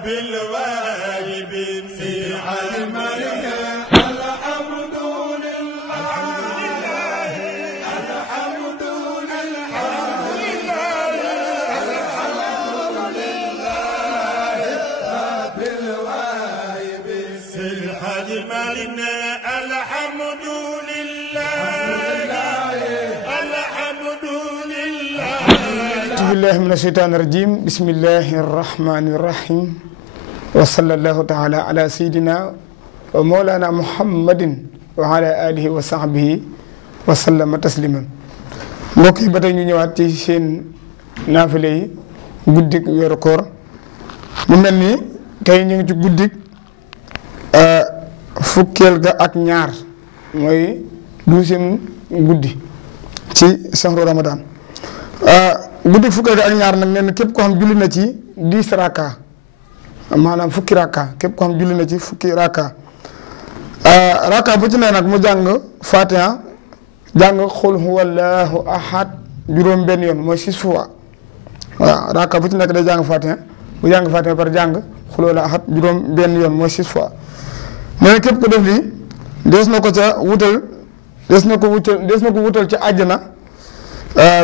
رب الواهب في علمك الحمد لله الحمد لله الحمد لله رب الواهب في الحلم الحمد لله الحمد لله. أعوذ بالله من الشيطان الرجيم. بسم الله الرحمن الرحيم. وصلى الله تعالى على سيدنا ومولانا محمد وعلى آله وصحبه وسلم تسليما. mbokk yi ba tey ñu ñëwaat ci seen naafile yi guddik weeru koor mu mel ni tey ñu ngi ci guddik fukkeel ga ak ñaar mooy 12e guddi ci sahru Ramadan. guddi fukkeel ga ak ñaar nag nee na képp koo xam julli na ci 10 raka maanaam fukki raka képp koo xam julli na ci fukki raka raka bu ci ne nag mu jàng Fatiha jàng xul huwallahu ahad juróom benn yoon mooy 6 fois waaw raka bu ci nekk day jàng Fatiha bu jàng Fatiha par jàng xul huwallahu ahad juróom benn yoon mooy 6 fois nee na képp ko def lii des na ko ca wutal des na ko wutal ci àjjana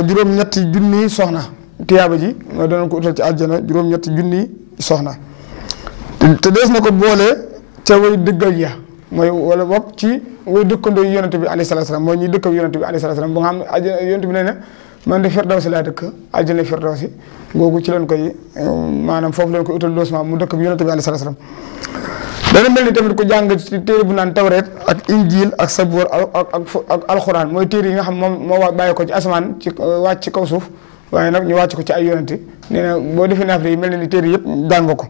juróom-ñetti junni soxna tiyaaba ji mooy dana ko utal ci àjjana juróom-ñetti junni soxna te dees na ko boole ca way dëggal ya mooy wala boog ci way dëkkandoo yi yonent bi alayhi salaatu salaam mooy ñuy dëkk yonent bi alayhi salaatu salaam ba nga xam ne àjjana yonent bi nee na man de firdawsi laa dëkk àjjana firdawsi googu ci leen koy maanaam foofu leen koy utal loosement mu dëkk bi yonent bi alayhi salaatu salaam dana mel ni tamit ko jàng ci téere bu naan tawreet ak injil ak saboor ak alxuraan mooy téere yi nga xam moo bàyyi ko ci asamaan ci wàcc ci kaw suuf waaye nag ñu wàcc ko ci ay yonente nee na boo defee naafile yi mel ni téere yëpp jàng ko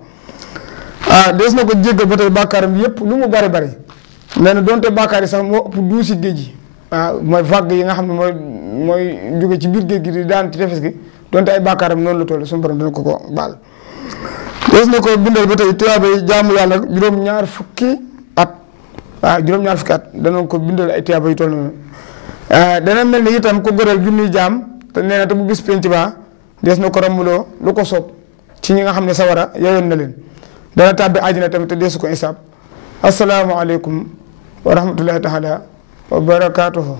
des na ko jéggal ba tey bàkkaaram yëpp lu mu bari bari nee na donte bàkkaar yi sax moo ëpp duusi géej gi mooy vague yi nga xam ne mooy jóge ci biir géej gi di daan ci tefes gi donte ay bàkkaaram noonu la toll suñu borom dina ko baal. des na ko bindal ba tey tiyaaba yi jaamu yàlla juróom-ñaar fukki at juróom-ñaar fukki at dana ko bindal ay tiyaaba yu toll noonu dana mel ni itam ko goreel junniy jaam te nee na te bu bis penc ba des na ko rambuloo lu ko soob ci ñi nga xam ne sawara yoyoon na leen dana tàbbi àjjana tamit te deesu ko isaab. asalaamaaleykum wa rahmatullahi taala wa barakaatuhu.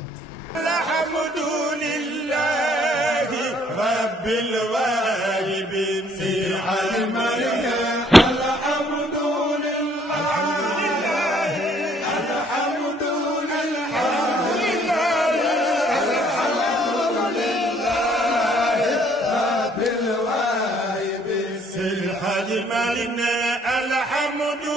الحمد